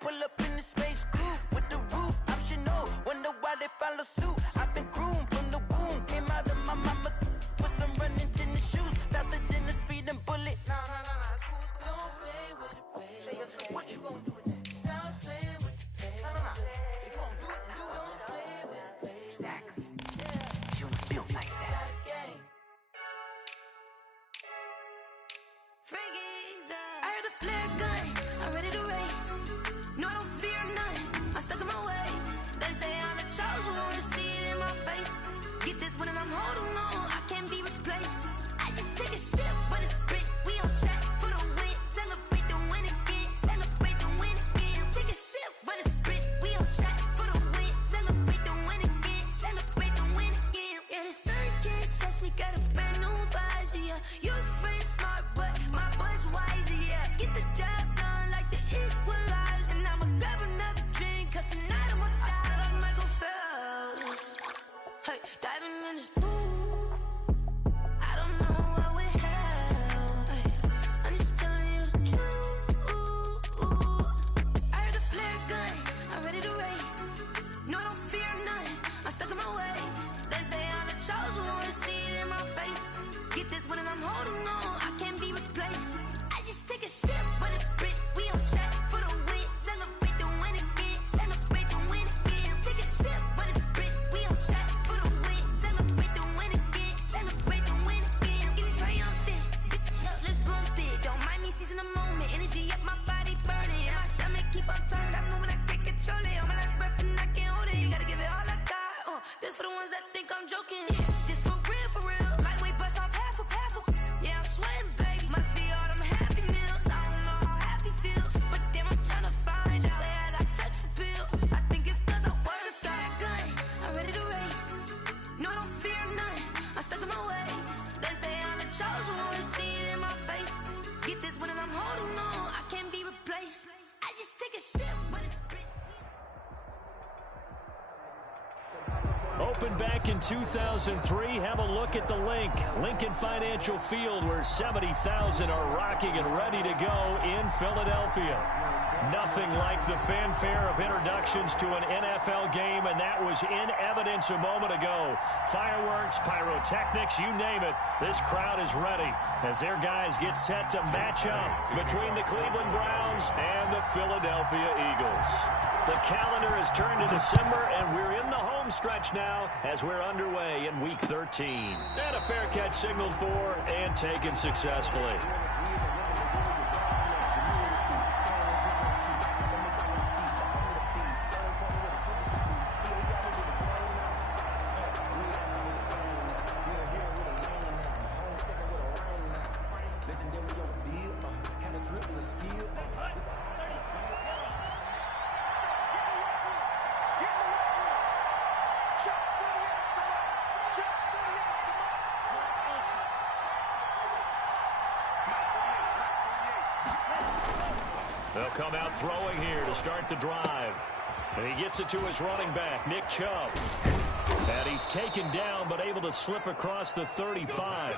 Pull up in the space coupe with the roof optional. Wonder why they follow suit. I've been groomed from the womb. Came out of my mama with some running tennis shoes. Faster than the speeding bullet. Nah, it's cool, it's cool. Don't play with it, baby. Say, what you gonna do with it? Stop playing with it, baby. Nah. If you gonna do it, then don't play with it, baby. Exactly. Yeah. You built like that. Freaky, I heard the flare gun. I'm ready to race. No, I don't fear none. I'm stuck in my ways. They say I'm the chosen one. See it in my face. Get this one and I'm holding on. I can't be replaced. I just take a sip, but it's spit. We on track for the win. Celebrate the win again. Celebrate the win again. Take a sip, but it's spit. We on track for the win. Celebrate the win again. Celebrate the win again. Yeah, the sun can't touch me. Got a brand new visor. Yeah, your friend's smart, but my boy's wiser. Yeah, get the job done like the Eaglez. And I'ma grab another drink, cause tonight I'ma die like Michael Phelps. Hey, diving in this pool, I don't know what we have. Hey, I'm just telling you the truth. I heard the flare gun, I'm ready to race. No, I don't fear none, I'm stuck in my ways. They say I'm the chosen one, see it in my face. Get this one and I'm holding on, I can't be replaced. I just take a sip, but it's spit. We on track for the win. Celebrate the win again. Celebrate the win again. Take a sip, but it's spit. We on track for the win. Celebrate the win again. Celebrate the win again. Get it triumphant. Let's bump it. Don't mind me seizing the moment. Energy up, my body burning. My stomach keep up turning. Stop moving, I can't control it. On my last breath and I can't hold it. You gotta give it all I got. This for the ones that think I'm joking. This for real, for real. Lightweight bust off half a. Yeah, I'm sweating, babe. Must be all them happy meals. I don't know how happy feels, but damn, I'm tryna find you. Say I got sex appeal. I think it's cause I work. Got a gun, I'm ready to race. No, I don't fear none. I'm stuck in my ways. They say I'm the chosen one. See it in my face. Get this one and I'm holding on. I can't be replaced. I just take a sip, but it's spit. Opened back in 2003. Have a look at the link. Lincoln Financial Field, where 70,000 are rocking and ready to go in Philadelphia. Nothing like the fanfare of introductions to an NFL game, and that was in evidence a moment ago. Fireworks, pyrotechnics, you name it. This crowd is ready as their guys get set to match up between the Cleveland Browns and the Philadelphia Eagles. The calendar has turned to December, and we're in the home stretch now as we're underway in Week 13. And a fair catch signaled for and taken successfully. They'll come out throwing here to start the drive. And he gets it to his running back, Nick Chubb. And he's taken down, but able to slip across the 35.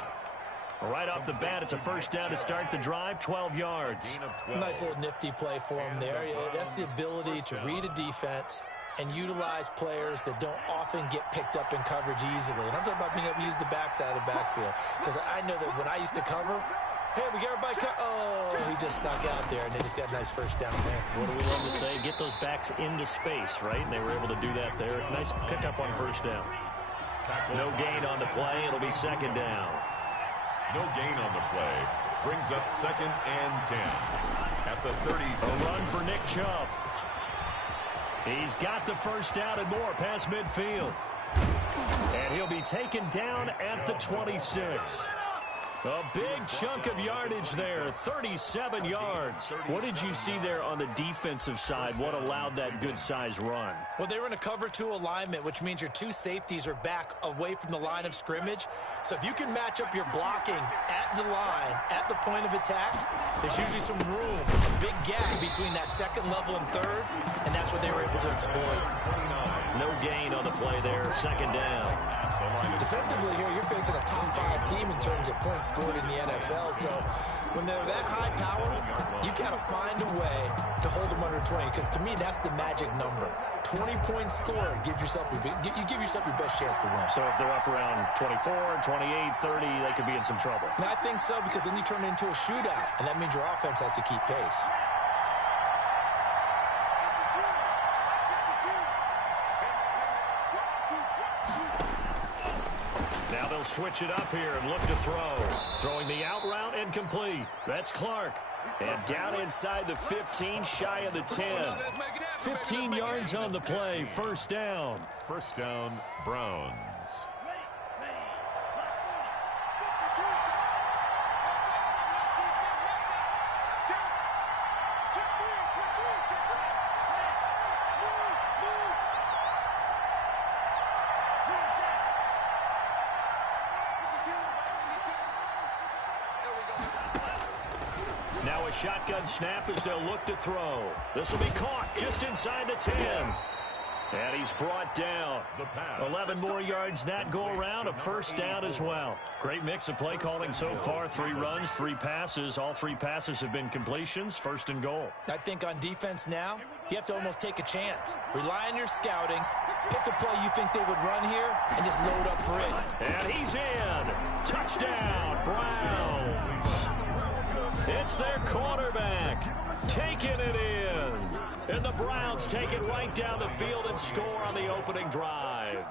Right off the bat, it's a first down to start the drive, 12 yards. Nice little nifty play for him there. That's the ability to read a defense and utilize players that don't often get picked up in coverage easily. And I'm talking about being able to use the backside of the backfield. Because I know that when I used to cover, hey, we get everybody he just snuck out there, and they just got a nice first down there. What do we love to say? Get those backs into space, right? And they were able to do that there. Nice pickup on first down. No gain on the play. It'll be second down. No gain on the play. Brings up 2nd and 10. At the 30. A run for Nick Chubb. He's got the first down and more past midfield. And he'll be taken down at the 26. A big chunk of yardage there, 37 yards. What did you see there on the defensive side? What allowed that good-sized run? Well, they were in a cover 2 alignment, which means your 2 safeties are back away from the line of scrimmage. So if you can match up your blocking at the line, at the point of attack, there's usually some room, a big gap between that second level and third, and that's what they were able to exploit. No gain on the play there, second down. Defensively here, you're facing a top 5 team in terms of points scored in the NFL. So when they're that high power, you got to find a way to hold them under 120, because to me, that's the magic number. 20-point score gives yourself you give yourself your best chance to win. So if they're up around 24, 28, 30, they could be in some trouble. And I think so, because then you turn it into a shootout, and that means your offense has to keep pace. Now they'll switch it up here and look to throw. Throwing the out route and complete. That's Clark. And down inside the 15, shy of the 10. 15 yards on the play, first down. First down, Browns. Now a shotgun snap as they'll look to throw. This will be caught just inside the 10. And he's brought down. 11 more yards that go around, a first down as well. Great mix of play calling so far. 3 runs, 3 passes. All 3 passes have been completions, first and goal. I think on defense now, you have to almost take a chance. Rely on your scouting. Pick a play you think they would run here and just load up for it. And he's in. Touchdown, Browns. It's their quarterback taking it in. And the Browns take it right down the field and score on the opening drive.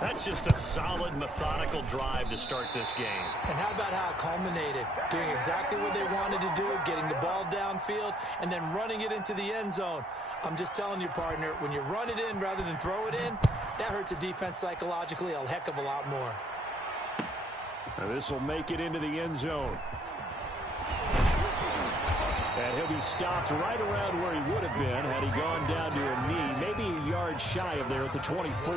That's just a solid, methodical drive to start this game. And how about how it culminated? Doing exactly what they wanted to do, getting the ball downfield, and then running it into the end zone. I'm just telling you, partner, when you run it in rather than throw it in, that hurts a defense psychologically a heck of a lot more. Now this will make it into the end zone. And he'll be stopped right around where he would have been had he gone down to a knee, maybe a yard shy of there at the 24.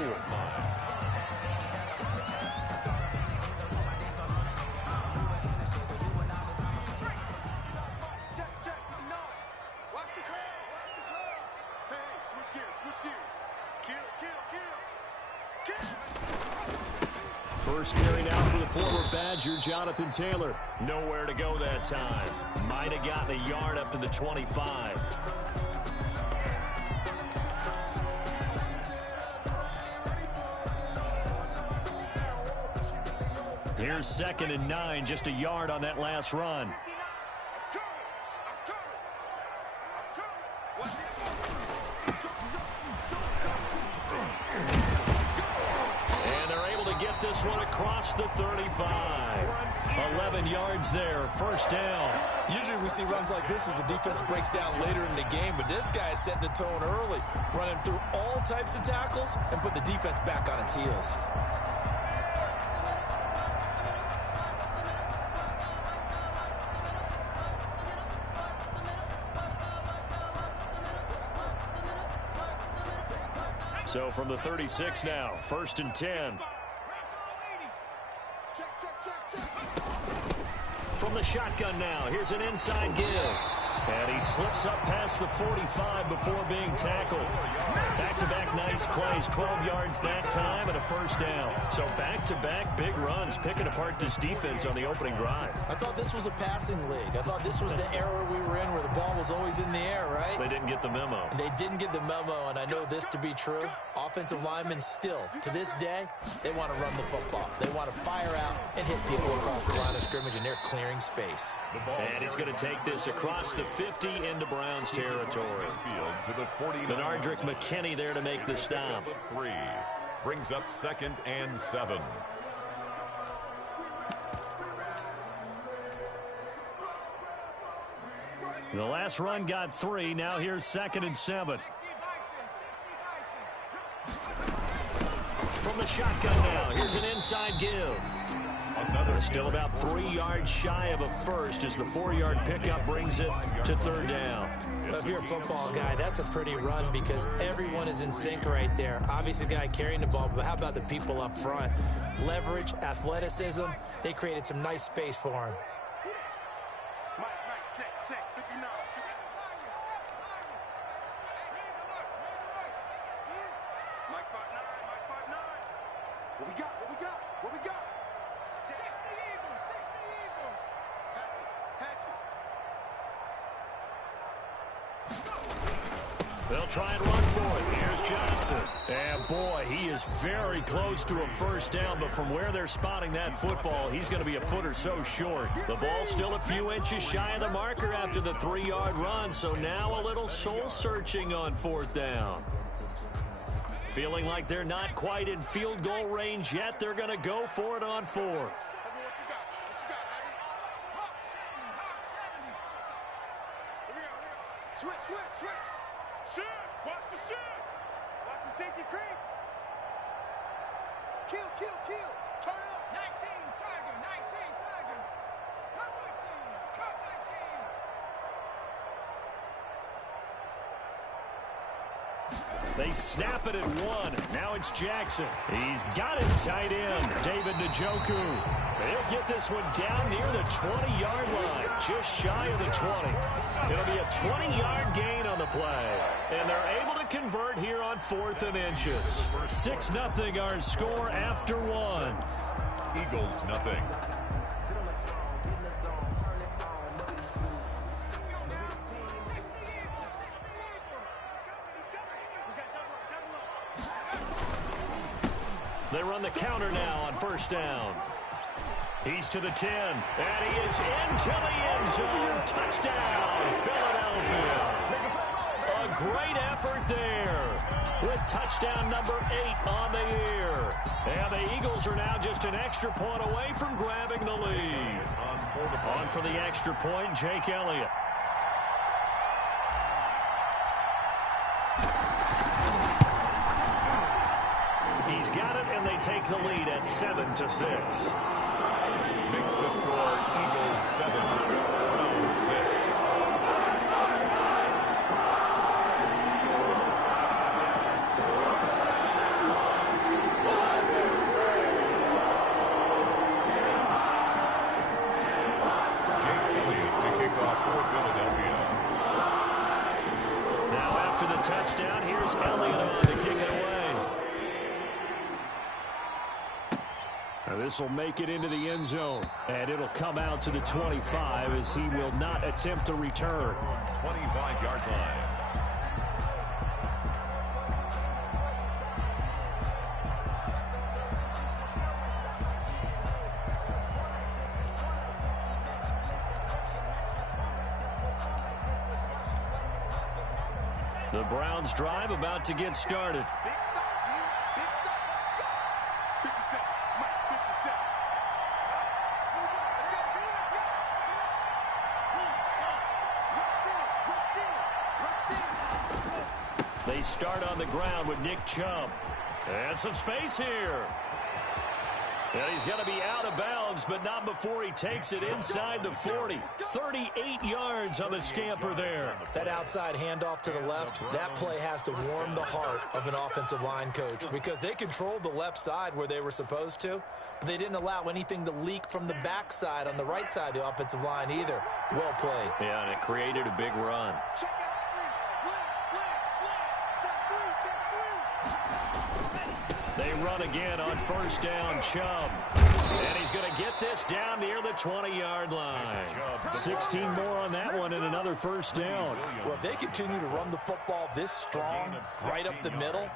First carry now for the former Badger, Jonathan Taylor. Nowhere to go that time. Might have gotten a yard up to the 25. Here's 2nd and 9, just a yard on that last run. This one across the 35. 11 yards there, first down. Usually we see runs like this as the defense breaks down later in the game, but this guy is setting the tone early, running through all types of tackles and put the defense back on its heels. So from the 36 now, 1st and 10. From the shotgun now, here's an inside give. And he slips up past the 45 before being tackled. Back-to-back nice plays, 12 yards that time and a first down. So back-to-back big runs, picking apart this defense on the opening drive. I thought this was a passing league. I thought this was the era we were in where the ball was always in the air, right? They didn't get the memo. They didn't get the memo, and I know this to be true. Offensive linemen still, to this day, they want to run the football. They want to fire out and hit people across the line of scrimmage, and they're clearing space. And he's going to take this across the 50 into Browns territory. Benardrick McKinney there to make the stop. 3 brings up 2nd and 7. The last run got 3. Now here's 2nd and 7. From the shotgun now, here's an inside give. Still about 3 yards shy of a first as the 4-yard pickup brings it to 3rd down. So if you're a football guy, that's a pretty run because everyone is in sync right there. Obviously, the guy carrying the ball, but how about the people up front? Leverage, athleticism, they created some nice space for him. They'll try and run for it. Here's Johnson. And, boy, he is very close to a first down, but from where they're spotting that football, he's going to be a foot or so short. The ball's still a few inches shy of the marker after the 3-yard run, so now a little soul-searching on 4th down. Feeling like they're not quite in field goal range yet, they're going to go for it on 4th. Switch. Shoot. Watch the shoot. Watch the safety creep. Kill. Turn it up. 19, Tiger. Cut 19. They snap it at 1. Now it's Jackson. He's got his tight end, David Njoku. They'll get this one down near the 20-yard line, just shy of the 20. It'll be a 20-yard gain on the play. And they're able to convert here on 4th and inches. 6-0 our score after 1. Eagles, nothing. They run the counter now on 1st down. He's to the 10, and he is into the end zone. Touchdown, Philadelphia. A great effort there with touchdown number 8 on the year. And the Eagles are now just an extra point away from grabbing the lead. On for the extra point, Jake Elliott. He's got it, and they take the lead at 7-6. Makes the score Eagles 7, Browns 6. Jake Elliott to kick off for Philadelphia. Now after the touchdown, here's Elliott on to kick it away. This will make it into the end zone, and it'll come out to the 25 as he will not attempt to return. 25-yard line. The Browns drive about to get started. They start on the ground with Nick Chubb. And some space here. And he's going to be out of bounds, but not before he takes it inside the 40. 38 yards on the scamper there. That outside handoff to the left, that play has to warm the heart of an offensive line coach because they controlled the left side where they were supposed to, but they didn't allow anything to leak from the backside on the right side of the offensive line either. Well played. Yeah, and it created a big run. They run again on first down, Chubb. And he's going to get this down near the 20-yard line. 16 more on that one and another first down. Well, if they continue to run the football this strong, right up the middle,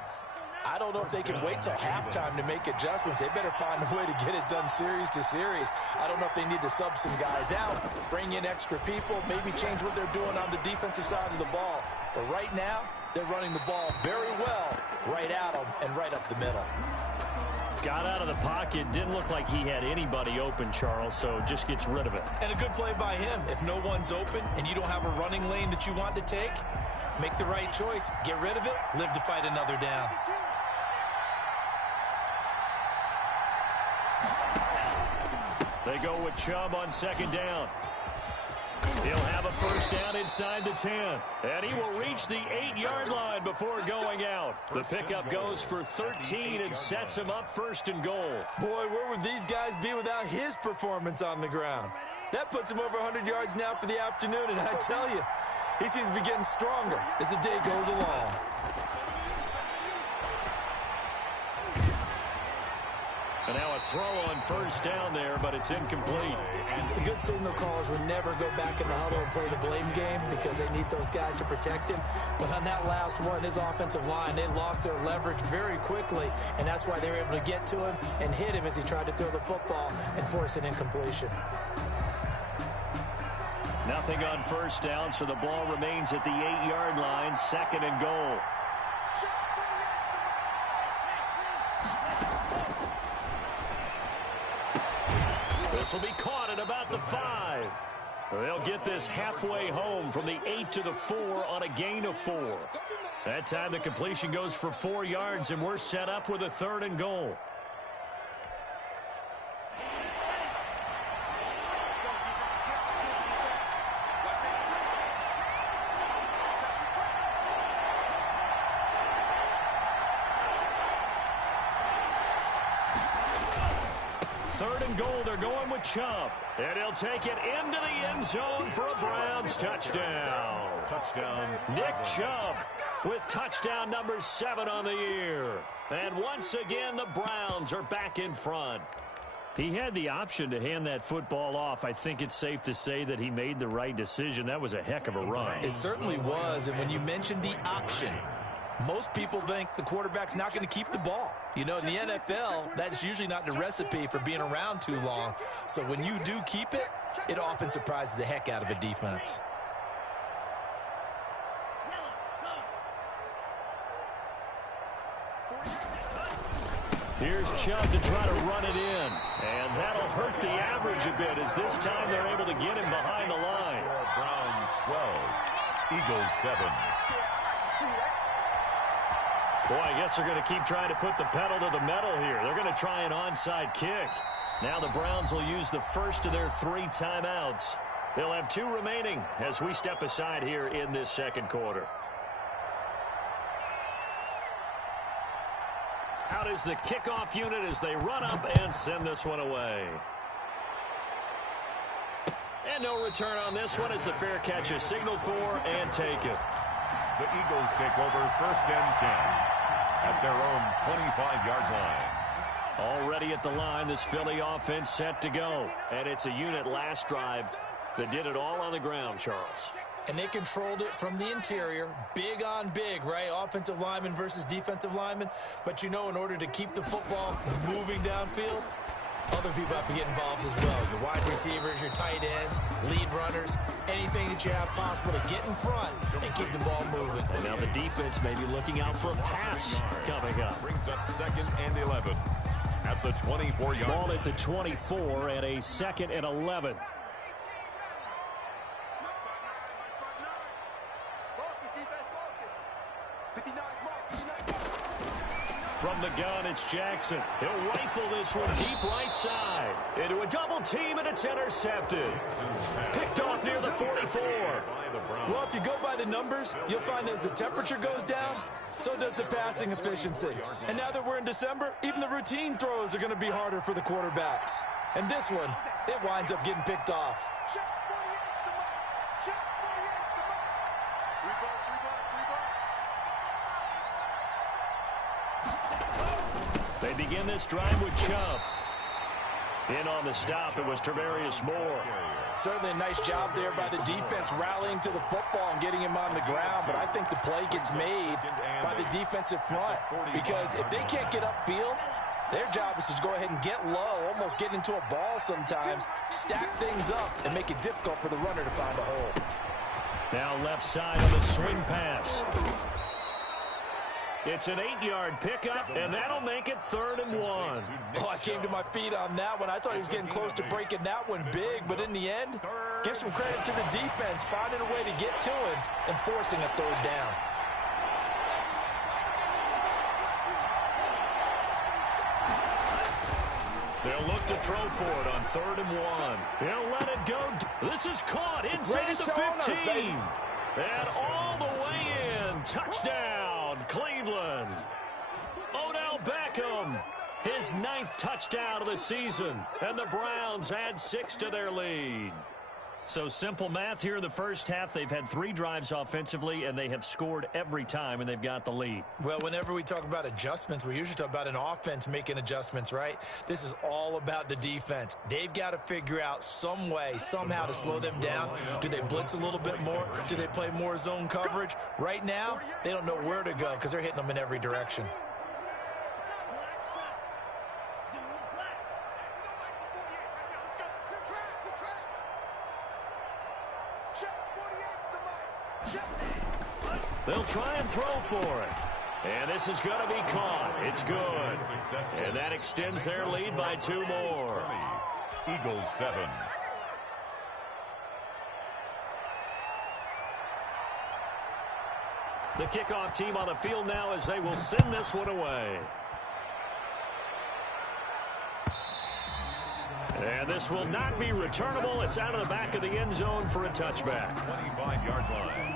I don't know if they can wait till halftime to make adjustments. They better find a way to get it done series to series. I don't know if they need to sub some guys out, bring in extra people, maybe change what they're doing on the defensive side of the ball. But right now, they're running the ball very well right at them and right up the middle. Got out of the pocket. Didn't look like he had anybody open, Charles, so just gets rid of it. And a good play by him. If no one's open and you don't have a running lane that you want to take, make the right choice. Get rid of it. Live to fight another down. They go with Chubb on second down. He'll have a first down inside the 10. And he will reach the 8-yard line before going out. The pickup goes for 13 and sets him up first and goal. Boy, where would these guys be without his performance on the ground? That puts him over 100 yards now for the afternoon, and I tell you, he seems to be getting stronger as the day goes along. And now a throw on first down there, but it's incomplete. The good signal callers would never go back in the huddle and play the blame game because they need those guys to protect him. But on that last one, his offensive line, they lost their leverage very quickly, and that's why they were able to get to him and hit him as he tried to throw the football and force an incompletion. Nothing on first down, so the ball remains at the 8-yard line, 2nd and goal. This will be caught at about the 5. They'll get this halfway home from the 8 to the 4 on a gain of 4. That time the completion goes for 4 yards, and we're set up with a 3rd and goal. Goal, they're going with Chubb, and he'll take it into the end zone for a Browns touchdown. Nick Chubb with touchdown number 7 on the year. And once again, the Browns are back in front. He had the option to hand that football off. I think it's safe to say that he made the right decision. That was a heck of a run. It certainly was, and when you mentioned the option, most people think the quarterback's not going to keep the ball. You know, in the NFL, that's usually not the recipe for being around too long. So when you do keep it, it often surprises the heck out of a defense. Here's Chubb to try to run it in. And that'll hurt the average a bit as this time they're able to get him behind the line. Browns 12, Eagles 7. Boy, I guess they're going to keep trying to put the pedal to the metal here. They're going to try an onside kick. Now the Browns will use the first of their 3 timeouts. They'll have 2 remaining as we step aside here in this 2nd quarter. Out is the kickoff unit as they run up and send this one away. And no return on this one as the fair catch is signaled for and taken. The Eagles take over 1st and 10 at their own 25-yard line. Already at the line, this Philly offense set to go. And it's a unit last drive that did it all on the ground, Charles. And they controlled it from the interior, big on big, right? Offensive lineman versus defensive lineman. But, you know, in order to keep the football moving downfield, other people have to get involved as well. Your wide receivers, your tight ends, lead runners, anything that you have possible to get in front and keep the ball moving. And now the defense may be looking out for a pass coming up. Brings up 2nd and 11 at the 24-yard line. Ball at the 24 and a 2nd and 11. From the gun, it's Jackson. He'll rifle this one deep right side. Into a double team, and it's intercepted. Picked off near the 44. Well, if you go by the numbers, you'll find as the temperature goes down, so does the passing efficiency. And now that we're in December, even the routine throws are going to be harder for the quarterbacks. And this one, it winds up getting picked off. They begin this drive with Chubb. In on the stop, it was Travarius Moore. Certainly a nice job there by the defense rallying to the football and getting him on the ground, but I think the play gets made by the defensive front because if they can't get upfield, their job is to go ahead and get low, almost get into a ball sometimes, stack things up, and make it difficult for the runner to find a hole. Now left side on the swing pass. It's an 8-yard pickup, and that'll make it 3rd and 1. Oh, I came to my feet on that one. I thought he was getting close to breaking that one big, but in the end, give some credit to the defense, finding a way to get to him and forcing a 3rd down. They'll look to throw for it on 3rd and 1. He'll let it go. This is caught inside the 15. And all the way in. Touchdown, Cleveland. Odell Beckham, his 9th touchdown of the season. And the Browns add 6 to their lead. So simple math here in the first half. They've had 3 drives offensively, and they have scored every time, and they've got the lead. Well, whenever we talk about adjustments, we usually talk about an offense making adjustments, right? This is all about the defense. They've got to figure out some way, somehow to slow them down. Do they blitz a little bit more? Do they play more zone coverage? Right now, they don't know where to go because they're hitting them in every direction. They'll try and throw for it. And this is going to be caught. It's good. And that extends their lead by 2 more. Eagles 7. The kickoff team on the field now as they will send this one away. And this will not be returnable. It's out of the back of the end zone for a touchback. 25-yard line.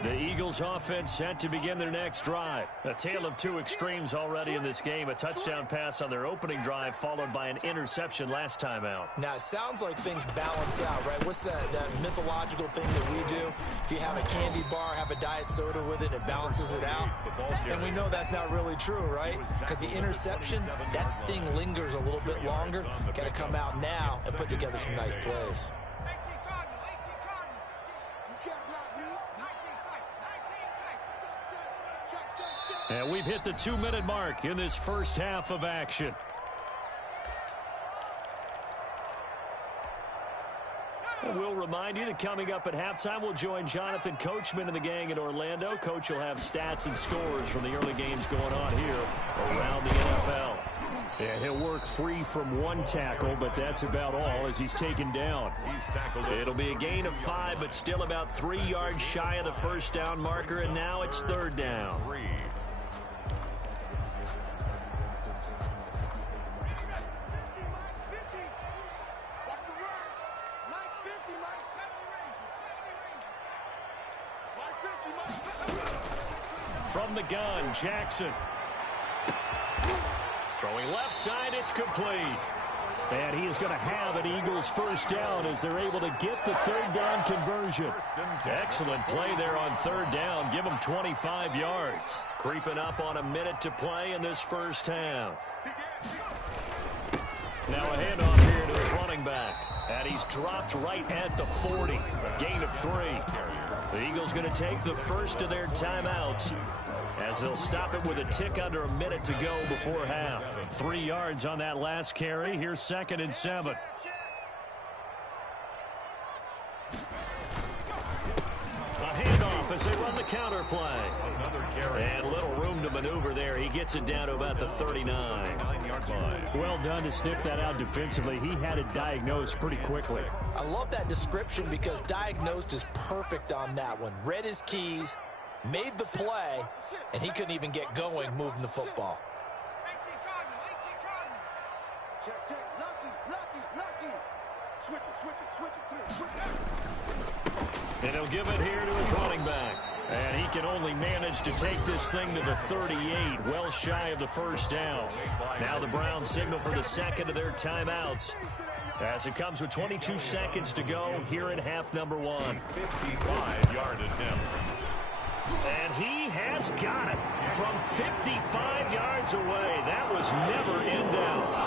The Eagles offense set to begin their next drive. A tale of 2 extremes already in this game. A touchdown pass on their opening drive followed by an interception last time out. Now, it sounds like things balance out, right? What's that mythological thing that we do? If you have a candy bar, have a diet soda with it, it balances it out. And we know that's not really true, right? Because the interception, that sting lingers a little bit longer. Got to come out now and put together some nice plays. And we've hit the 2-minute mark in this first half of action. And we'll remind you that coming up at halftime, we'll join Jonathan Coachman and the gang in Orlando. Coach will have stats and scores from the early games going on here around the NFL. Yeah, he'll work free from 1 tackle, but that's about all as he's taken down. It'll be a gain of 5, but still about 3 yards shy of the first down marker, and now it's 3rd down. From the gun, Jackson. Throwing left side, it's complete. And he is going to have an Eagles first down as they're able to get the 3rd down conversion. Excellent play there on 3rd down. Give them 25 yards. Creeping up on a minute to play in this first half. Now a handoff here to his running back. And he's dropped right at the 40. A gain of 3. The Eagles going to take the first of their timeouts as they'll stop it with a tick under a minute to go before half. 3 yards on that last carry. Here's 2nd and 7. A handoff as they run the counter play. And little room to maneuver there. He gets it down to about the 39. Well done to sniff that out defensively. He had it diagnosed pretty quickly. I love that description because diagnosed is perfect on that one. Read his keys, made the play, and he couldn't even get going moving the football. And he'll give it here to his running back. And he can only manage to take this thing to the 38, well shy of the first down. Now the Browns signal for the 2nd of their timeouts as it comes with 22 seconds to go here in half number 1. 55-yard attempt. And he has got it from 55 yards away. That was never in doubt.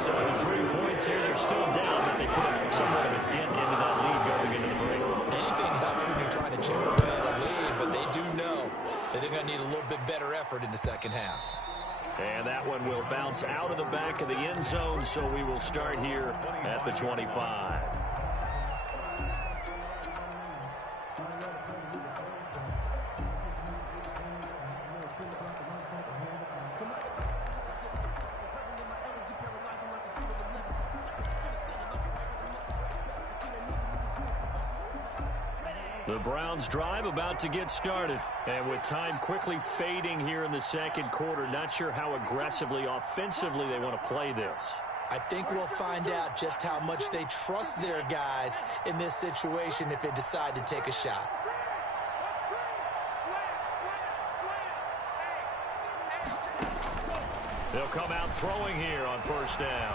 So the 3 points here, they're still down, but they put somewhat of a dent into that lead going into the break. Anything helps when you're trying to chip away at a lead, but they do know that they're going to need a little bit better effort in the second half. And that one will bounce out of the back of the end zone, so we will start here at the 25. The Browns drive about to get started. And with time quickly fading here in the second quarter, not sure how aggressively, offensively they want to play this. I think we'll find out just how much they trust their guys in this situation if they decide to take a shot. They'll come out throwing here on first down.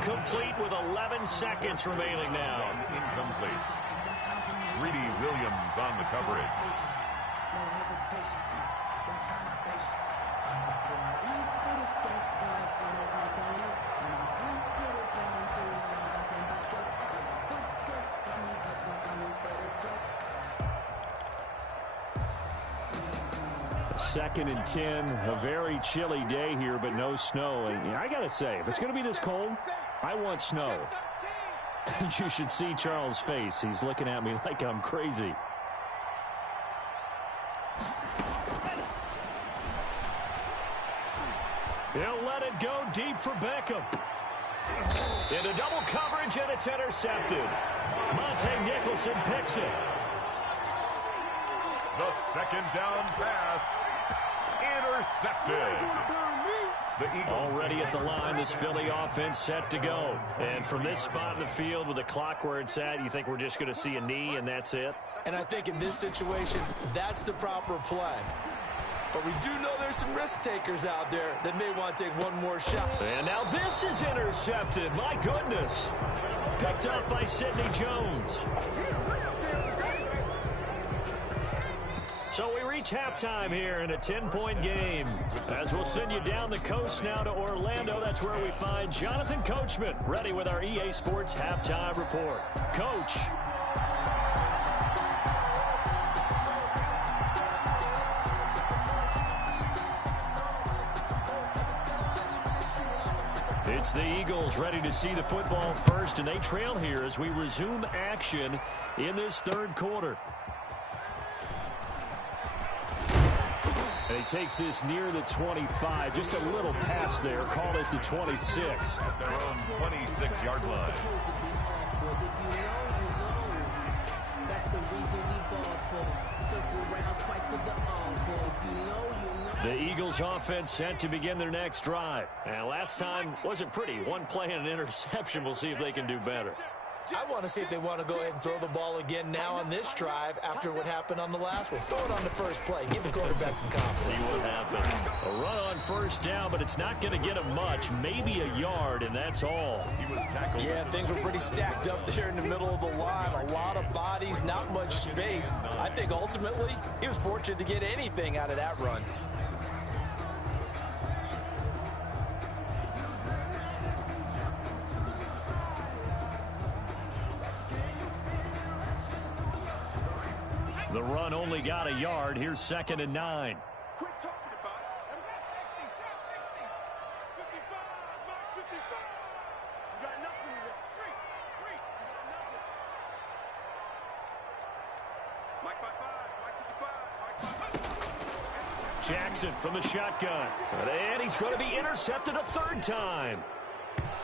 incomplete with 11 seconds remaining now. Incomplete. Greedy Williams on the coverage. Second and 10, a very chilly day here, but no snow. And I got to say, if it's going to be this cold, I want snow. You should see Charles' face. He's looking at me like I'm crazy. He'll let it go deep for Beckham. Into double coverage, and it's intercepted. Monte Nicholson picks it. The second down pass. Intercepted. The Eagles already at the line, this Philly offense set to go. And from this spot in the field with the clock where it's at, you think we're just going to see a knee and that's it? And I think in this situation, that's the proper play. But we do know there's some risk takers out there that may want to take one more shot. And now this is intercepted. My goodness. Picked up by Sidney Jones. So we reach halftime here in a 10-point game. As we'll send you down the coast now to Orlando, that's where we find Jonathan Coachman, ready with our EA Sports halftime report. Coach. It's the Eagles ready to see the football first, and they trail here as we resume action in this third quarter. And he takes this near the 25, just a little pass there, call it the 26. at their own 26-yard line. The Eagles offense set to begin their next drive. And last time wasn't pretty. One play and an interception. We'll see if they can do better. I want to see if they want to go ahead and throw the ball again now on this drive after what happened on the last one. Throw it on the first play. Give the quarterback some confidence. See what happens. A run on first down, but it's not going to get him much. Maybe a yard, and that's all. He was tackled. Yeah, things were pretty stacked up there in the middle of the line. A lot of bodies, not much space. I think ultimately he was fortunate to get anything out of that run. The run only got a yard. Here's 2nd and 9. Quit talking about it. That was 16, 55, Mark 55. You got nothing today. Street, you got nothing. Mike 55, Mike 55, Mike 55. Jackson from the shotgun. And he's going to be intercepted a third time.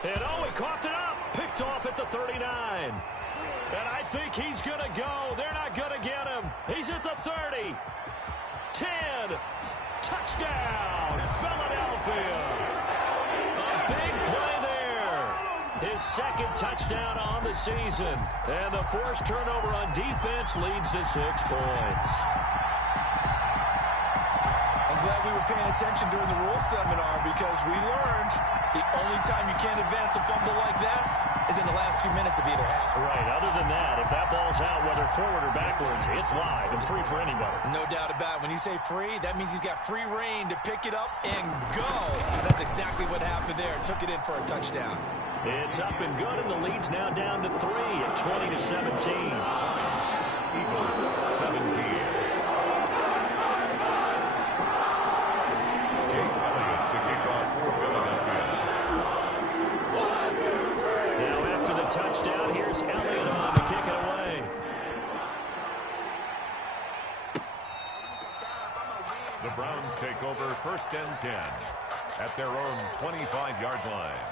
And oh, he coughed it up. Picked off at the 39. And I think he's going to go. They're not going to get him. He's at the 30. 10. Touchdown, Philadelphia. A big play there. His second touchdown on the season. And the forced turnover on defense leads to 6 points. I'm glad we were paying attention during the rules seminar because we learned the only time you can't advance a fumble like that is in the last 2 minutes of either half. Right. Other than that, if that ball's out, whether forward or backwards, it's live and free for anybody. No doubt about it. When you say free, that means he's got free reign to pick it up and go. That's exactly what happened there. Took it in for a touchdown. It's up and good, and the lead's now down to 3 at 20-17. Eagles 17. Jake Elliott to kick off for Philadelphia. Now after the touchdown, here's Elliott on to kick it away. The Browns take over 1st and 10 at their own 25-yard line.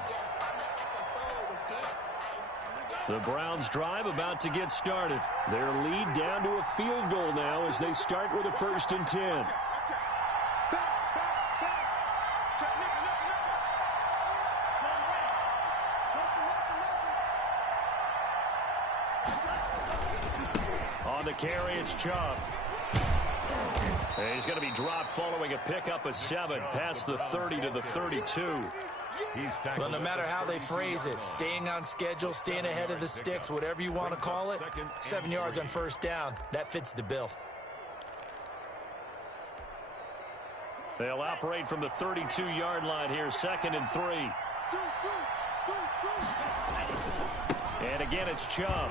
The Browns drive about to get started. Their lead down to a field goal now as they start with a 1st and 10. On the carry, it's Chubb. And he's going to be dropped following a pickup of 7 past the 30 to the 32. Well, no matter how they phrase it, staying on schedule, staying ahead of the sticks, whatever you want to call it, 7 yards on first down, that fits the bill. They'll operate from the 32-yard line here, 2nd and 3. And again, it's Chubb.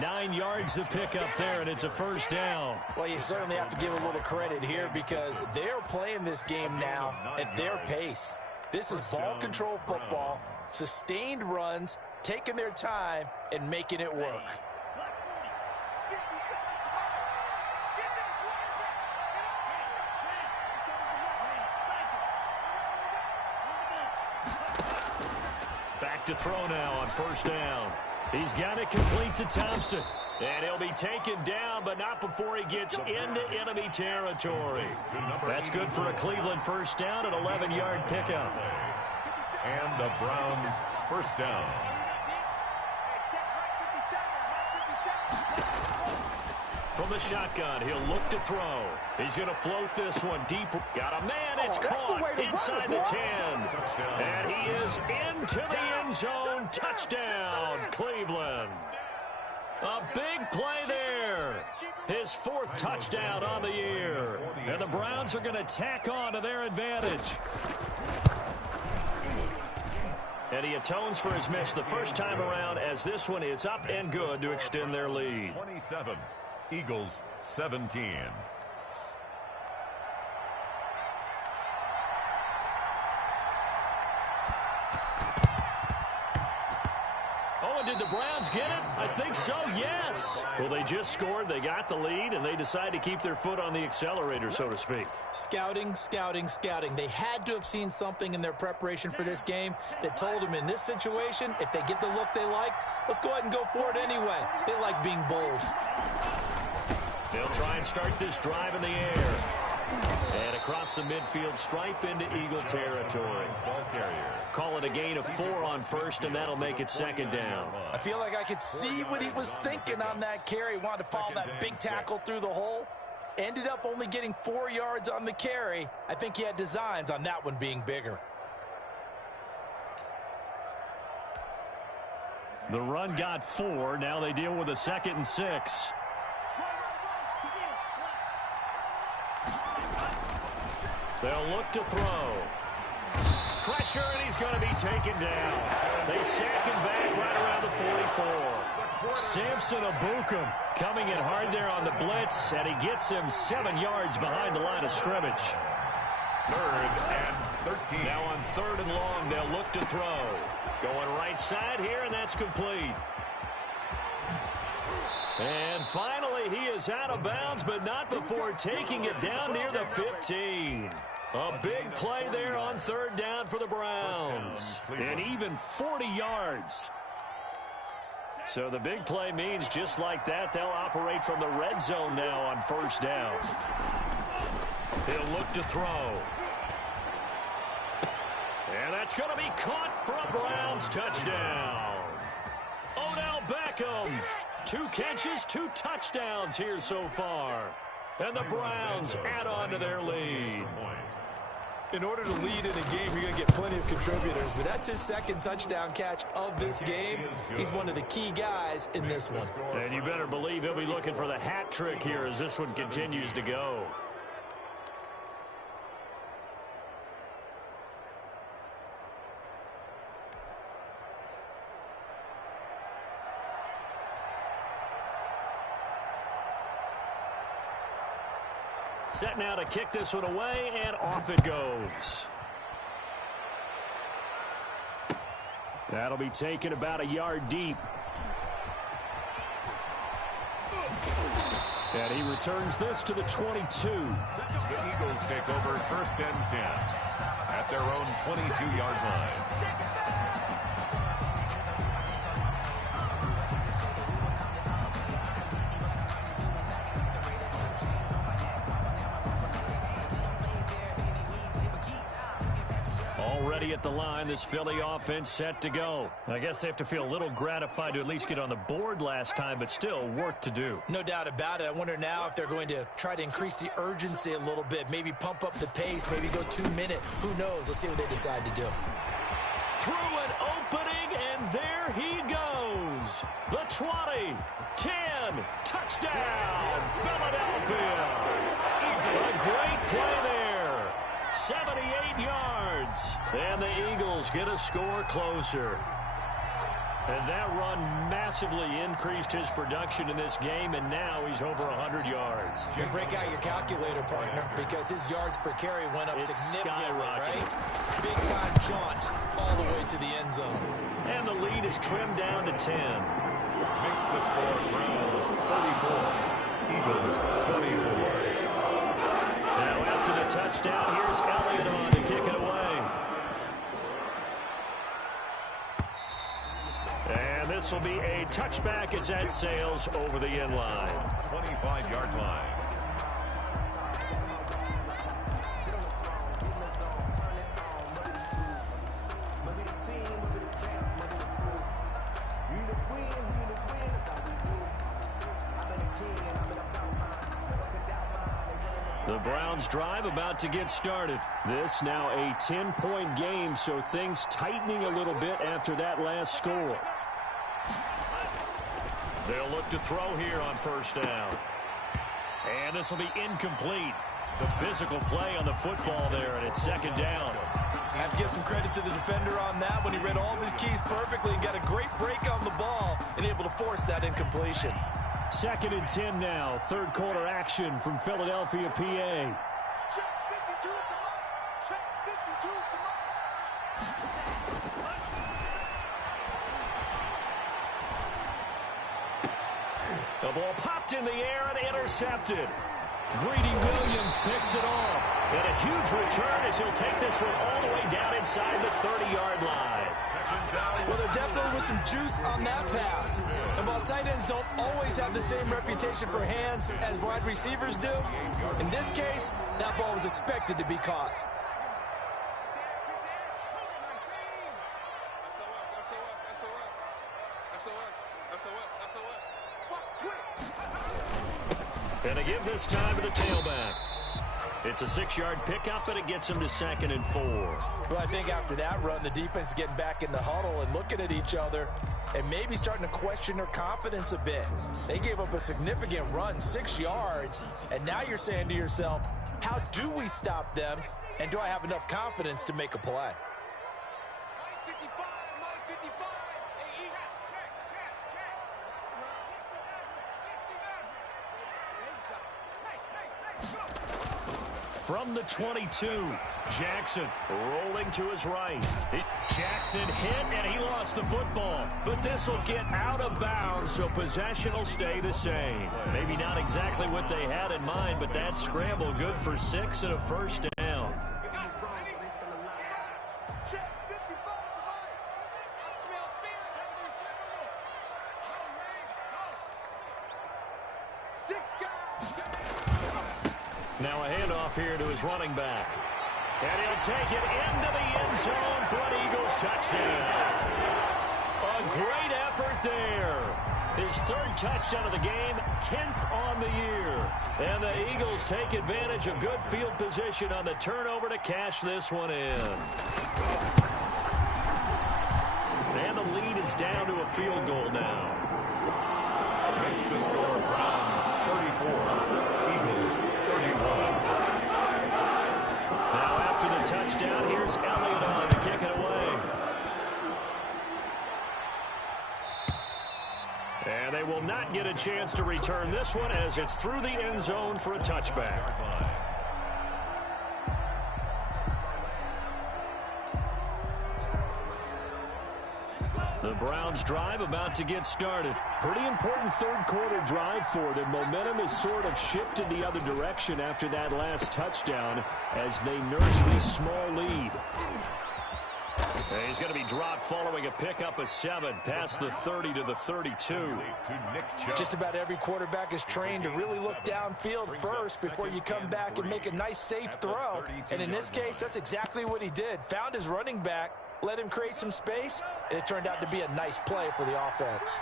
9 yards to pick up there, and it's a first down. Well, you certainly have to give a little credit here because they're playing this game now at their pace. This is ball control football, sustained runs, taking their time, and making it work. Back to throw now on first down. He's got it complete to Thompson. And he'll be taken down, but not before he gets into enemy territory. That's good for a Cleveland first down, an 11-yard pickup. And the Browns first down. From the shotgun, he'll look to throw. He's going to float this one deep. Got a man. It's caught inside the 10. And he is into the end zone. Touchdown, Cleveland. A big play there. His 4th touchdown on the year. And the Browns are going to tack on to their advantage. And he atones for his miss the first time around as this one is up and good to extend their lead. 27. Eagles 17. Oh, and did the Browns get it? I think so, yes. Well, they just scored, they got the lead, and they decide to keep their foot on the accelerator, so to speak. Scouting, scouting, scouting. They had to have seen something in their preparation for this game that told them in this situation, if they get the look they like, let's go ahead and go for it anyway. They like being bold. They'll try and start this drive in the air. And across the midfield stripe into Eagle territory. Call it a gain of 4 on first, and that'll make it 2nd down. I feel like I could see what he was thinking on that carry. Wanted to follow that big tackle through the hole. Ended up only getting 4 yards on the carry. I think he had designs on that one being bigger. The run got 4. Now they deal with a 2nd and 6. They'll look to throw. Pressure, and he's going to be taken down. They sack him back right around the 44. Samson Abukum coming in hard there on the blitz, and he gets him 7 yards behind the line of scrimmage. 3rd and 13. Now on 3rd and long, they'll look to throw. Going right side here, and that's complete. And finally, he is out of bounds, but not before taking it down near the 15. A big play there on 3rd down for the Browns. And even 40 yards. So the big play means just like that, they'll operate from the red zone now on 1st down. He'll look to throw. And that's going to be caught for a Browns touchdown. Odell Beckham. 2 catches, 2 touchdowns here so far. And the Browns add on to their lead. In order to lead in a game, you're going to get plenty of contributors, but that's his 2nd touchdown catch of this game. He's one of the key guys in this one. And you better believe he'll be looking for the hat trick here as this one continues to go. Set now to kick this one away, and off it goes. That'll be taken about a yard deep. And he returns this to the 22. The Eagles take over 1st and 10 at their own 22-yard line. ready at the line. This Philly offense set to go. I guess they have to feel a little gratified to at least get on the board last time, but still work to do. No doubt about it. I wonder now if they're going to try to increase the urgency a little bit, maybe pump up the pace, maybe go 2 minute. Who knows? Let's see what they decide to do. Through an opening, and there he goes. The 20, 10, touchdown, Philadelphia. A great play there. 78 yards. And the Eagles get a score closer. And that run massively increased his production in this game, and now he's over 100 yards. You break out your calculator, partner, because his yards per carry went up significantly, right? Big-time jaunt all the way to the end zone. And the lead is trimmed down to 10. Makes the score Browns 34, Eagles 24. Now after the touchdown, here's Elliott on to kick it away. And this will be a touchback as that sails over the end line. 25-yard line. The Browns drive about to get started. This now a 10-point game, so things tightening a little bit after that last score. They'll look to throw here on first down. And this will be incomplete. The physical play on the football there, and it's second down. I have to give some credit to the defender on that when he read all of his keys perfectly and got a great break on the ball and able to force that incompletion. Second and 10 now. Third quarter action from Philadelphia, PA. Check 52 at the mic. Check 52 at the mic. The ball popped in the air and intercepted. Greedy Williams picks it off. And a huge return as he'll take this one all the way down inside the 30-yard line. Well, there definitely was some juice on that pass. And while tight ends don't always have the same reputation for hands as wide receivers do, in this case, that ball was expected to be caught. And they give this time to the tailback. It's a 6-yard pickup, and it gets him to 2nd and 4. Well, I think after that run, the defense is getting back in the huddle and looking at each other and maybe starting to question their confidence a bit. They gave up a significant run, 6 yards, and now you're saying to yourself, how do we stop them, and do I have enough confidence to make a play? Mike 55, Mike 55. Hey, From the 22, Jackson rolling to his right. Jackson hit, and he lost the football. But this will get out of bounds, so possession will stay the same. Maybe not exactly what they had in mind, but that scramble good for 6 and a first down. Now a handoff here to his running back. And he'll take it into the end zone for an Eagles touchdown. A great effort there. His 3rd touchdown of the game, 10th on the year. And the Eagles take advantage of good field position on the turnover to cash this one in. And the lead is down to a field goal now. Makes the score Browns 34, Eagles 31. Now after the touchdown, here's Elliott on to kick it away. And they will not get a chance to return this one as it's through the end zone for a touchback. The Browns drive about to get started. Pretty important 3rd quarter drive for them. Momentum has sort of shifted the other direction after that last touchdown as they nurse this small lead. And he's going to be dropped following a pickup of 7 past the 30 to the 32. Just about every quarterback is trained to really look downfield first before you come back and make a nice safe throw. And in this case, that's exactly what he did. Found his running back, let him create some space, and it turned out to be a nice play for the offense.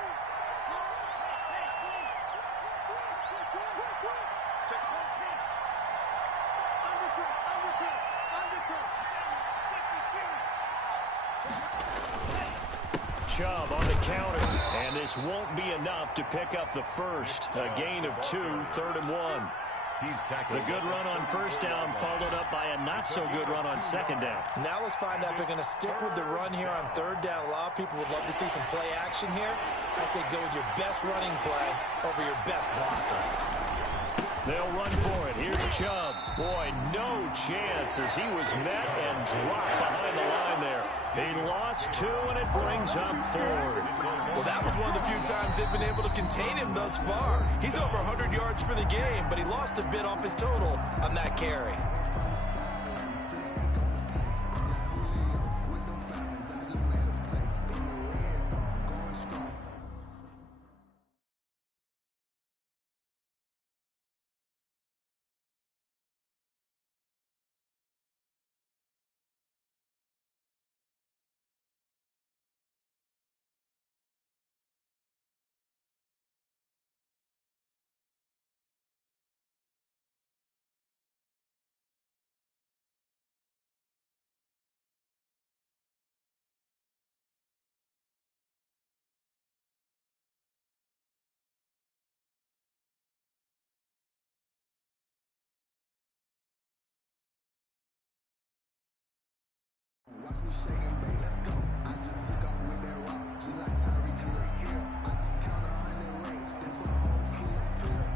Chubb on the counter, and this won't be enough to pick up the first. A gain of 2, 3rd and 1. The good run on first down followed up by a not-so-good run on second down. Now let's find out if they're going to stick with the run here on 3rd down. A lot of people would love to see some play action here. I say go with your best running play over your best blocker. They'll run for it. Here's Chubb. Boy, no chance as he was met and dropped behind the line there. He lost 2, and it brings up 4th. Well, that was one of the few times they've been able to contain him thus far. He's over 100 yards for the game, but he lost a bit off his total on that carry. Watch me shaking, baby. Let's go. I just took off with that rock, just like Tyreek Hill. I just count 100 rings, that's a whole flip.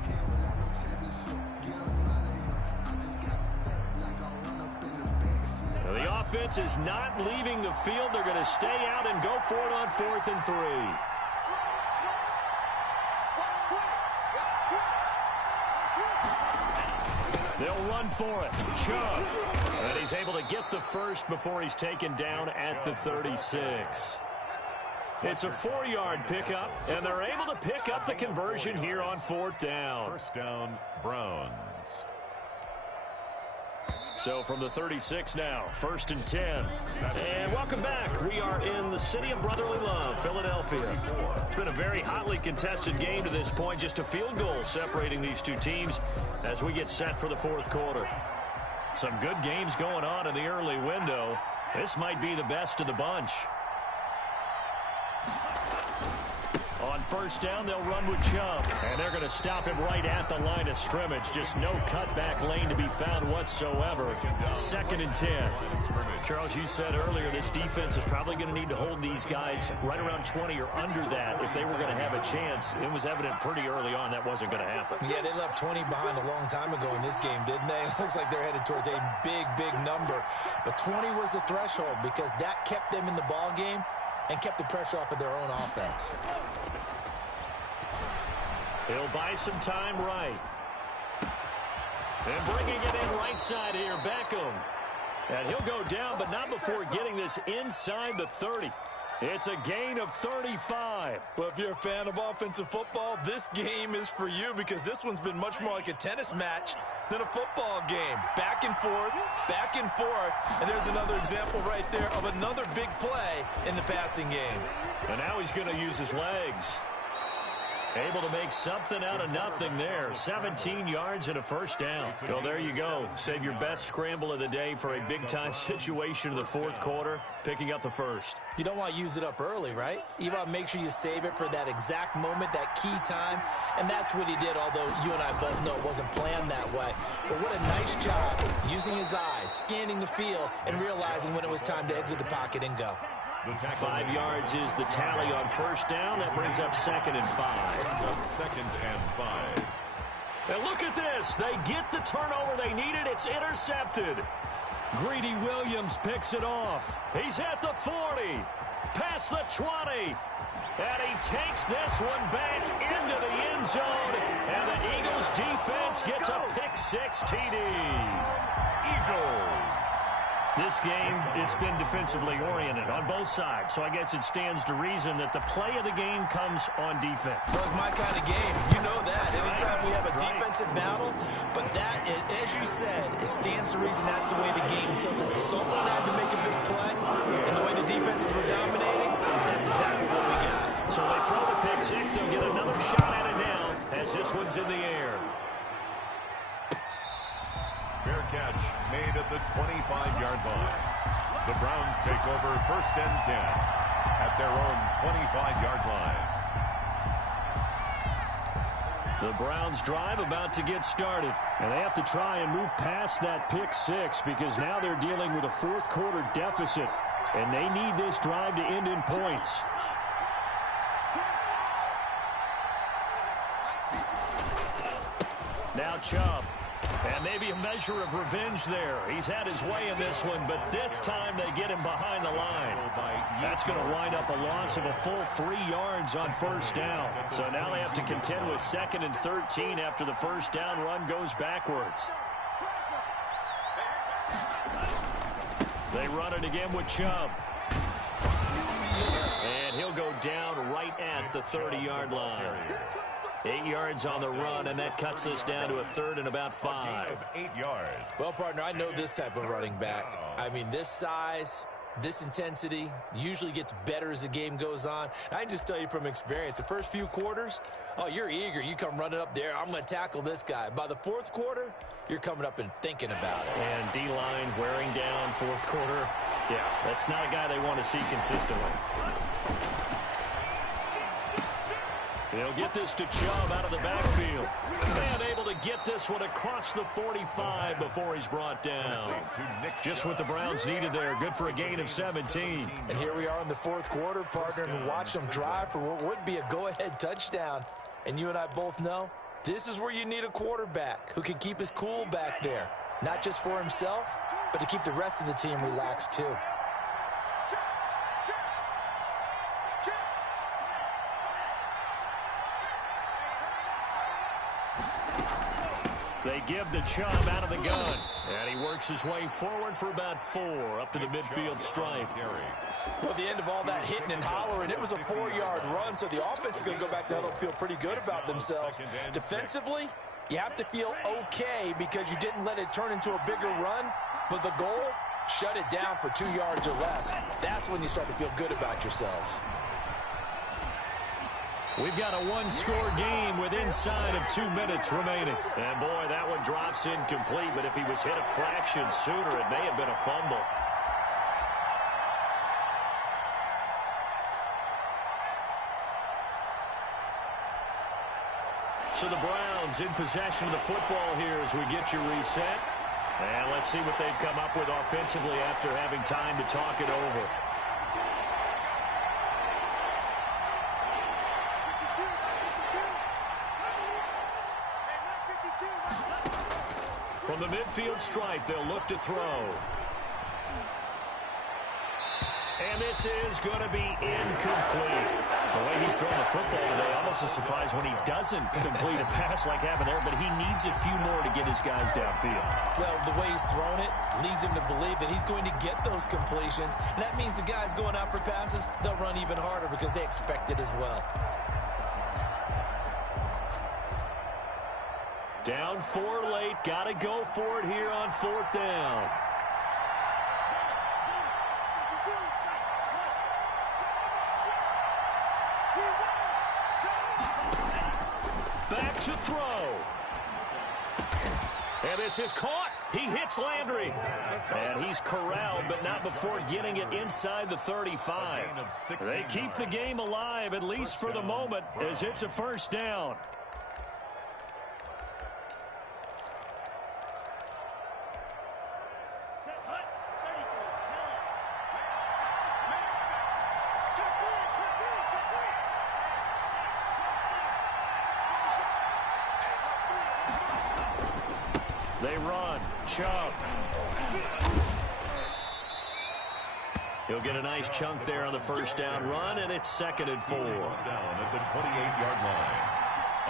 Can't without no championship. Get them out of here. I just got set like I run up in the backfield. The offense is not leaving the field. They're going to stay out and go for it on 4th and 3. They'll run for it. Chubb. And he's able to get the first before he's taken down at the 36. It's a 4-yard pickup, and they're able to pick up the conversion here on 4th down. First down, Browns. So from the 36 now, 1st and 10. And welcome back. We are in the city of brotherly love, Philadelphia. It's been a very hotly contested game to this point, just a field goal separating these two teams as we get set for the 4th quarter. Some good games going on in the early window. This might be the best of the bunch. On 1st down, they'll run with Chubb. And they're going to stop him right at the line of scrimmage. Just no cutback lane to be found whatsoever. 2nd and 10. Charles, you said earlier this defense is probably going to need to hold these guys right around 20 or under that if they were going to have a chance. It was evident pretty early on that wasn't going to happen. Yeah, they left 20 behind a long time ago in this game, didn't they? It looks like they're headed towards a big, big number. But 20 was the threshold because that kept them in the ball game and kept the pressure off of their own offense. He'll buy some time right. And bringing it in right side here, Beckham. And he'll go down, but not before getting this inside the 30. It's a gain of 35. Well, if you're a fan of offensive football, this game is for you because this one's been much more like a tennis match than a football game. Back and forth, and there's another example right there of another big play in the passing game. And now he's going to use his legs. Able to make something out of nothing there. 17 yards and a 1st down. So there you go. Save your best scramble of the day for a big-time situation in the 4th quarter, picking up the first. You don't want to use it up early, right? You want to make sure you save it for that exact moment, that key time, and that's what he did, although you and I both know it wasn't planned that way. But what a nice job using his eyes, scanning the field, and realizing when it was time to exit the pocket and go. 5 yards is the tally on 1st down. That brings up 2nd and 5. 2nd and 5. And look at this. They get the turnover they needed. It's intercepted. Greedy Williams picks it off. He's at the 40. Past the 20. And he takes this one back into the end zone. And the Eagles defense gets a pick 6 TD. Eagles. This game, it's been defensively oriented on both sides, so I guess it stands to reason that the play of the game comes on defense. So it's my kind of game. You know that. Anytime we have a defensive battle, but that, as you said, it stands to reason that's the way the game tilted. Someone had to make a big play, and the way the defenses were dominating, that's exactly what we got. So they throw the pick six. They'll get another shot at it now as this one's in the air. Fair catch made at the 25-yard line. The Browns take over 1st and 10 at their own 25-yard line. The Browns drive about to get started. And they have to try and move past that pick six because now they're dealing with a fourth-quarter deficit. And they need this drive to end in points. Now Chubb. And maybe a measure of revenge there. He's had his way in this one, but this time they get him behind the line. That's going to wind up a loss of a full 3 yards on first down. So now they have to contend with 2nd and 13 after the first down run goes backwards. They run it again with Chubb. And he'll go down right at the 30-yard line. 8 yards on the run, and that cuts us down to a 3rd and about 5. 8 yards. Well, partner, I know this type of running back. I mean, this size, this intensity usually gets better as the game goes on. And I can just tell you from experience, the first few quarters, oh, you're eager. You come running up there, I'm going to tackle this guy. By the 4th quarter, you're coming up and thinking about it. And D-line wearing down 4th quarter. Yeah, that's not a guy they want to see consistently. They'll get this to Chubb out of the backfield. And able to get this one across the 45 before he's brought down. Just what the Browns needed there. Good for a gain of 17. And here we are in the 4th quarter, partner, and watch them drive for what would be a go-ahead touchdown. And you and I both know this is where you need a quarterback who can keep his cool back there. Not just for himself, but to keep the rest of the team relaxed too. They give the Chubb out of the gun. And he works his way forward for about 4 up to the midfield stripe. Well, at the end of all that hitting and hollering, it was a 4-yard run, so the offense is going to go back to huddle and feel pretty good about themselves. Defensively, you have to feel okay because you didn't let it turn into a bigger run, but the goal, shut it down for 2 yards or less. That's when you start to feel good about yourselves. We've got a 1-score game with inside of 2 minutes remaining. And boy, that one drops incomplete, but if he was hit a fraction sooner, it may have been a fumble. So the Browns in possession of the football here as we get you reset. And let's see what they've come up with offensively after having time to talk it over. From the midfield stripe, they'll look to throw. And this is going to be incomplete. The way he's throwing the football today, almost a surprise when he doesn't complete a pass like happened there, but he needs a few more to get his guys downfield. Well, the way he's thrown it leads him to believe that he's going to get those completions. And that means the guys going out for passes, they'll run even harder because they expect it as well. Down 4 late. Got to go for it here on 4th down. Back to throw. And this is caught. He hits Landry. And he's corralled, but not before getting it inside the 35. They keep the game alive, at least for the moment, as it's a 1st down. They run. Chubb. He'll get a nice chunk there on the 1st down run, and it's 2nd and 4. Down at the 28-yard line.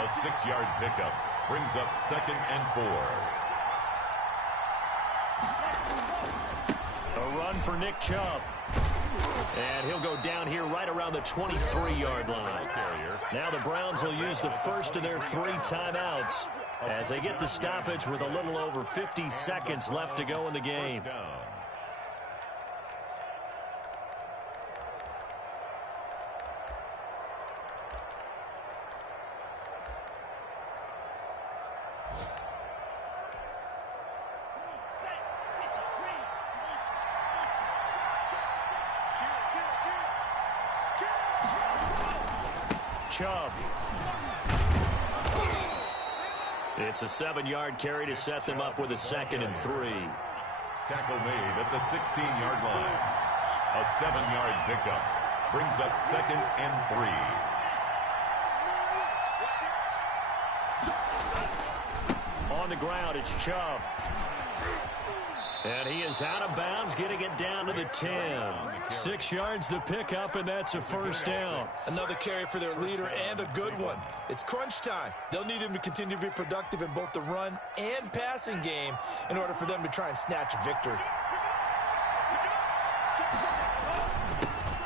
A 6-yard pickup brings up 2nd and 4. A run for Nick Chubb. And he'll go down here right around the 23-yard line. Now the Browns will use the first of their 3 timeouts as they get the stoppage with a little over 50 seconds left to go in the game. Chubb. It's a 7-yard carry to set them up with a 2nd and 3. Tackle made at the 16-yard line. A 7-yard pickup brings up 2nd and 3. On the ground, it's Chubb. And he is out of bounds, getting it down to the 10. 6 yards the pickup, and that's a first down. Another carry for their leader, and a good one. It's crunch time. They'll need him to continue to be productive in both the run and passing game in order for them to try and snatch a victory.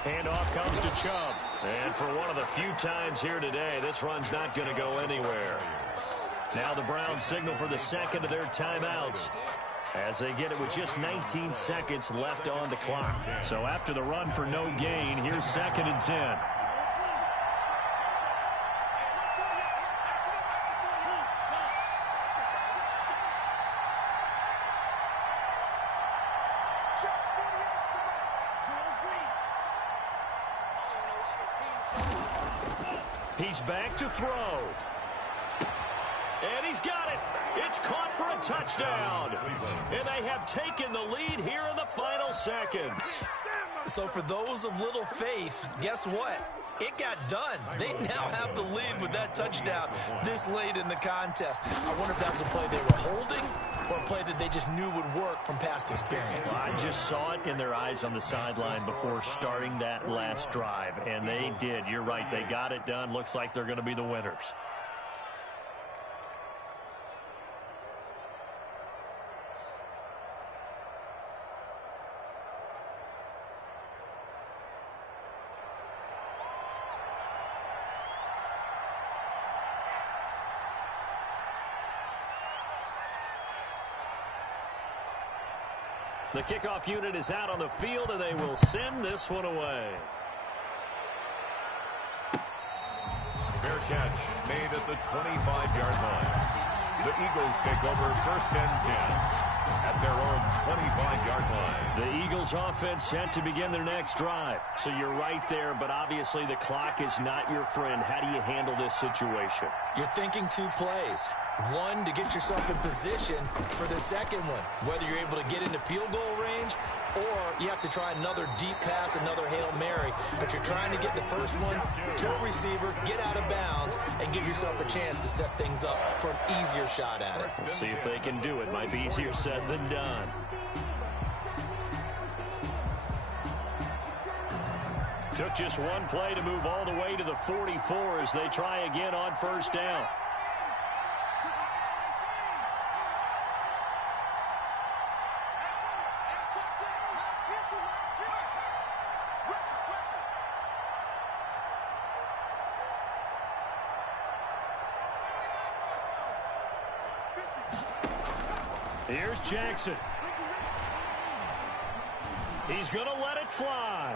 Handoff comes to Chubb. And for one of the few times here today, this run's not going to go anywhere. Now the Browns signal for the 2nd of their timeouts, as they get it with just 19 seconds left on the clock. So after the run for no gain, here's 2nd and 10. He's back to throw. And he's got it. It's caught for a touchdown. And they have taken the lead here in the final seconds. So for those of little faith, guess what? It got done. They now have the lead with that touchdown this late in the contest. I wonder if that was a play they were holding or a play that they just knew would work from past experience. Well, I just saw it in their eyes on the sideline before starting that last drive, and they did. You're right. They got it done. Looks like they're going to be the winners. The kickoff unit is out on the field, and they will send this one away. Fair catch made at the 25-yard line. The Eagles take over 1st and 10 at their own 25-yard line. The Eagles offense set to begin their next drive. So you're right there, but obviously the clock is not your friend. How do you handle this situation? You're thinking 2 plays. One, to get yourself in position for the second one, whether you're able to get into field goal range or you have to try another deep pass, another Hail Mary. But you're trying to get the first one to a receiver, get out of bounds, and give yourself a chance to set things up for an easier shot at it. We'll see if they can do it. Might be easier said than done. Took just one play to move all the way to the 44 as they try again on 1st down. Here's Jackson. He's going to let it fly.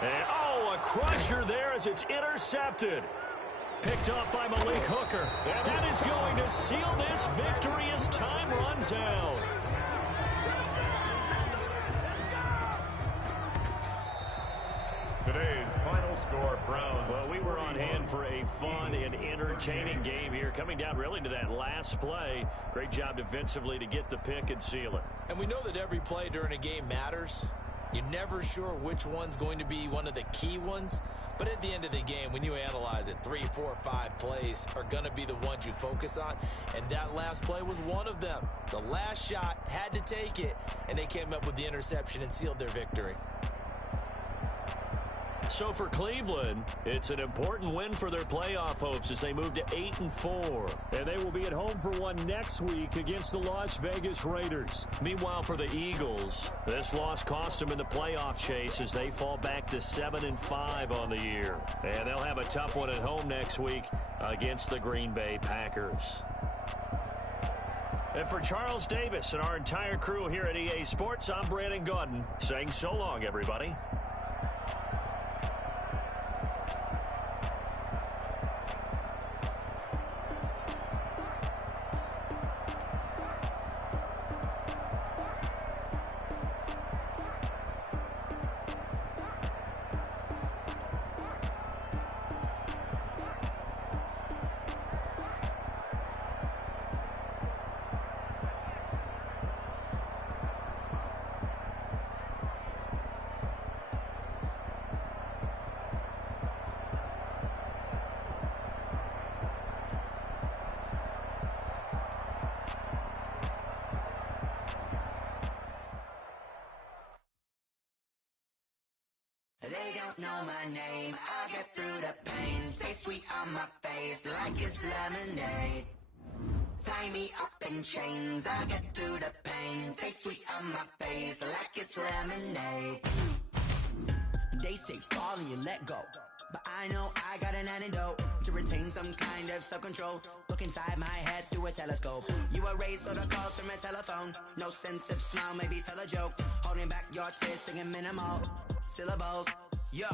And, oh, a crusher there as it's intercepted. Picked up by Malik Hooker. And that is going to seal this victory as time runs out. Today's final score, Browns. Well, we were on hand for a fun and entertaining game here. Coming down really to that last play. Great job defensively to get the pick and seal it. And we know that every play during a game matters. You're never sure which one's going to be one of the key ones. But at the end of the game, when you analyze it, 3, 4, 5 plays are going to be the ones you focus on. And that last play was one of them. The last shot had to take it, and they came up with the interception and sealed their victory. So for Cleveland, it's an important win for their playoff hopes as they move to 8-4. And they will be at home for one next week against the Las Vegas Raiders. Meanwhile, for the Eagles, this loss cost them in the playoff chase as they fall back to 7-5 on the year. And they'll have a tough one at home next week against the Green Bay Packers. And for Charles Davis and our entire crew here at EA Sports, I'm Brandon Gaudin saying so long, everybody. They don't know my name, I get through the pain. Taste sweet on my face like it's lemonade. Tie me up in chains, I get through the pain. Taste sweet on my face like it's lemonade. They say fall and you let go, but I know I got an antidote to retain some kind of self-control. Look inside my head through a telescope. You erase all the calls from a telephone. No sense of smile, maybe tell a joke. Holding back your tears, singing minimal syllables. Yeah,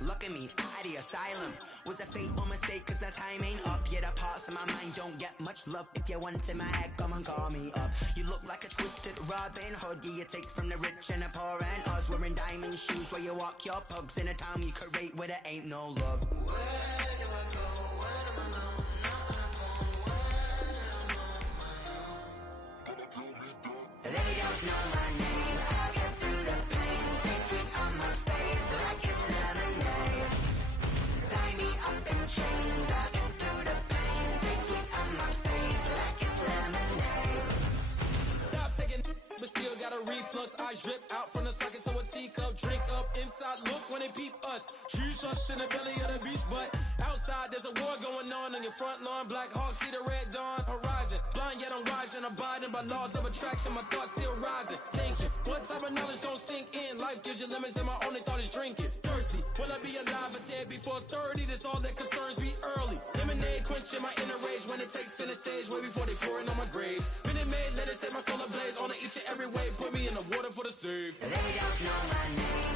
look at me, at the asylum. Was a fate or mistake, cause the time ain't up. Yeah, the parts of my mind don't get much love. If you want in my head, come and call me up. You look like a twisted Robin Hood. Yeah, you take from the rich and the poor and us. Wearing diamond shoes where you walk your pugs in a town you create where there ain't no love. Where do I go? Where do I know? They don't know my name, I get through the pain. Taste sweet on my face like it's lemonade. Tie me up in chains, I get through the pain. Taste sweet on my face like it's lemonade. Stop taking but still got a reflux. I drip out from the socket to a teacup. Drink up inside, look when they peep us. Shoes us in the belly of the beach, but outside there's a war going on your front lawn. Black Hawk, see the red dawn horizon. Blind yet I'm rising, abiding by laws of attraction. My thoughts still rising, thinking what type of knowledge don't sink in. Life gives you limits and my only thought is drinking. Thirsty, will I be alive or dead before 30? That's all that concerns me early. Lemonade quenching my inner rage when it takes center stage way before they pour it on my grave. Minute Maid, let it set my soul ablaze on each and every way. Put me in the water for the save. They don't know my name,